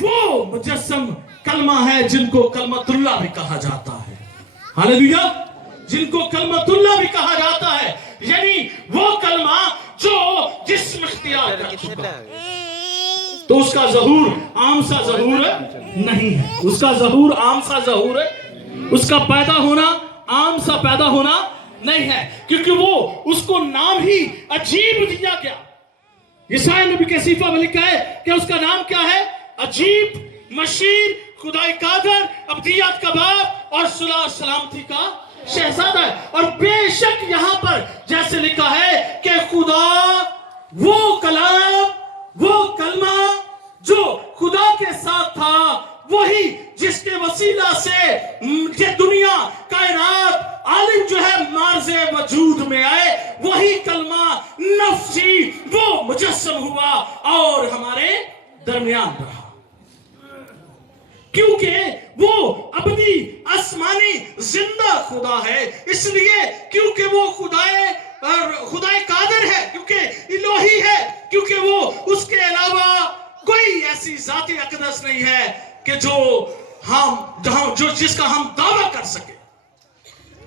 وہ مجسم کلمہ ہے جن کو کلمۃ بھی کہا جاتا ہے. ہاللیلویا. جن کو کلمۃ بھی کہا جاتا ہے، یعنی وہ کلمہ جو جسم اختیار کر چکا ہے. تو اس کا ظہور عام سا ظہور نہیں ہے. اس کا ظہور عام سا ظہور ہے. اس کا پیدا ہونا عام سا پیدا ہونا نہیں ہے، کیونکہ وہ اس کو نام ہی عجیب دیا گیا. یسائی نبی کے صحیفہ میں لکھا ہے کہ اس کا نام کیا ہے؟ عجیب، مشیر، خدائے قادر، ابدیت کا باپ اور صلح سلامتی کا شہزادہ ہے. اور بے شک یہاں پر جیسے لکھا ہے کہ خدا وہ کلام، وہ کلمہ جو خدا کے ساتھ تھا، وہی جس کے وسیلہ سے یہ دنیا، کائنات، عالم جو ہے مارز وجود میں آئے، وہی کلمہ نفسی وہ مجسم ہوا اور ہمارے درمیان رہا. کیونکہ وہ ابدی آسمانی زندہ خدا ہے، اس لیے کیونکہ وہ خدائے قادر ہے، کیونکہ الوہی ہے، کیونکہ وہ اس کے علاوہ کوئی ایسی ذات اقدس نہیں ہے کہ جس کا ہم دعویٰ کر سکے.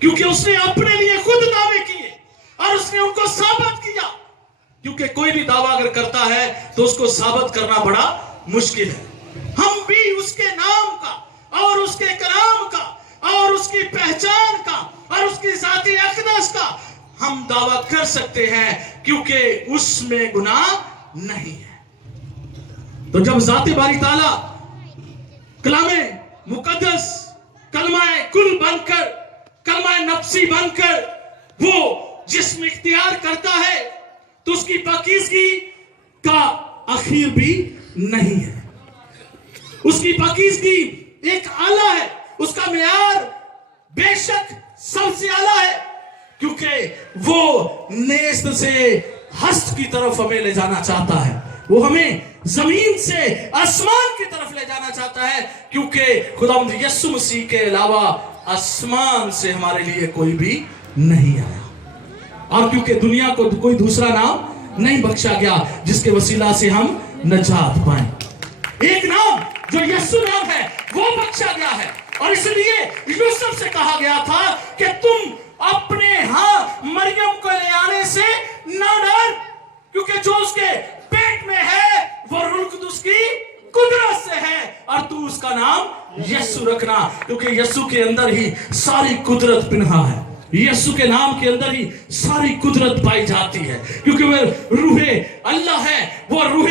کیونکہ اس نے اپنے لیے خود دعوے کیے اور اس نے ان کو ثابت کیا. کیونکہ کوئی بھی دعویٰ اگر کرتا ہے تو اس کو ثابت کرنا بڑا مشکل ہے. ہم بھی اس کے نام کا اور اس کے کلام کا اور اس کی پہچان کا اور اس کی ذات اقدس کا ہم دعویٰ کر سکتے ہیں، کیونکہ اس میں گناہ نہیں ہے. تو جب ذات باری تعالیٰ کلام مقدس، کلمہ کل بن کر، کلمہ نفسی بن کر وہ جسم اختیار کرتا ہے تو اس کی پاکیزگی کا آخر بھی نہیں ہے. اس کی پاکیزگی ایک اعلیٰ ہے، اس کا معیار بے شک سب سے اعلیٰ ہے، کیونکہ وہ نیست سے ہست کی طرف ہمیں لے جانا چاہتا ہے. وہ ہمیں زمین سے آسمان کی طرف لے جانا چاہتا ہے، کیونکہ خداوند یسوع مسیح کے علاوہ آسمان سے ہمارے لیے کوئی بھی نہیں آیا. اور کیونکہ دنیا کو کوئی دوسرا نام نہیں بخشا گیا جس کے وسیلہ سے ہم نجات پائیں. ایک نام جو یسوع نام ہے وہ بخشا گیا ہے، اور اس لیے یوسف سے کہا گیا تھا کہ تم اپنے ہاں مریم کو لے آنے سے نہ ڈر، کیونکہ جو اس کے پیٹ میں ہے وہ روح القدس کی قدرت سے ہے، اور تو اس کا نام یسوع رکھنا، کیونکہ یسوع کے اندر ہی ساری قدرت پنہا ہے. یسوع کے نام کے اندر ہی ساری قدرت پائی جاتی ہے، کیونکہ وہ روح اللہ ہے، وہ روح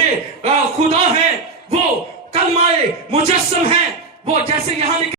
خدا ہے، وہ کلمہ مجسم ہے. وہ جیسے یہاں